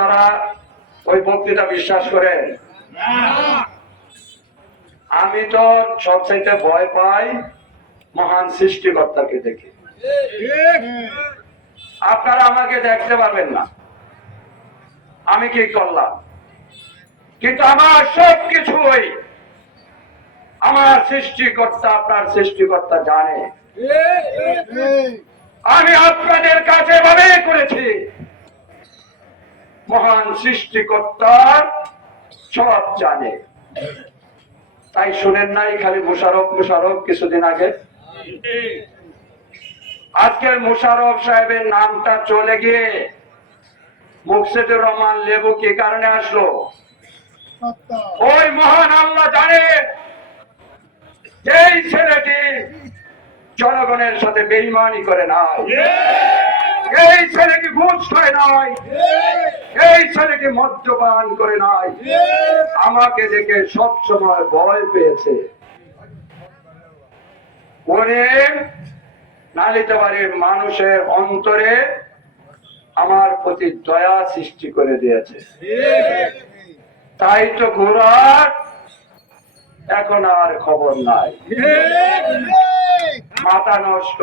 আপনারা ওই বক্তৃতা বিশ্বাস করেন? আমি তো সবচাইতে ভয় পাই মহান সৃষ্টিকর্তাকে দেখে। আপনারা আমাকে দেখতে পারবেন না আমি কি করলাম, কিন্তু আমার সবকিছুই আমার সৃষ্টিকর্তা, আপনার সৃষ্টিকর্তা জানে। আমি আপনাদের কাছে ভাবে করেছি, মহান সৃষ্টিকর্তা সব জানে। তাই শুনেন নাই খালি মোশাররফ মোশাররফ কিছুদিন আগে? আজকের মোশাররফ সাহেবের নামটা চলে গিয়ে মুকসেদুর রহমান লেবু কি কারণে আসলো? ওই মহান আল্লাহ জানে এই ছেলেটি জনগণের সাথে বেঈমানি করে নাই, এই ছেলেটি ঘুষ খায় নাই, এই ছেলেটি মদ্যপান করে নাই, আমাকে দেখে সব সময় ভয় পেয়েছে। উনি নালিতাবাড়ির মানুষের অন্তরে আমার প্রতি দয়া সৃষ্টি করে দিয়েছে। তাই তো ঘোড়ার এখন আর খবর নাই, মাথা নষ্ট।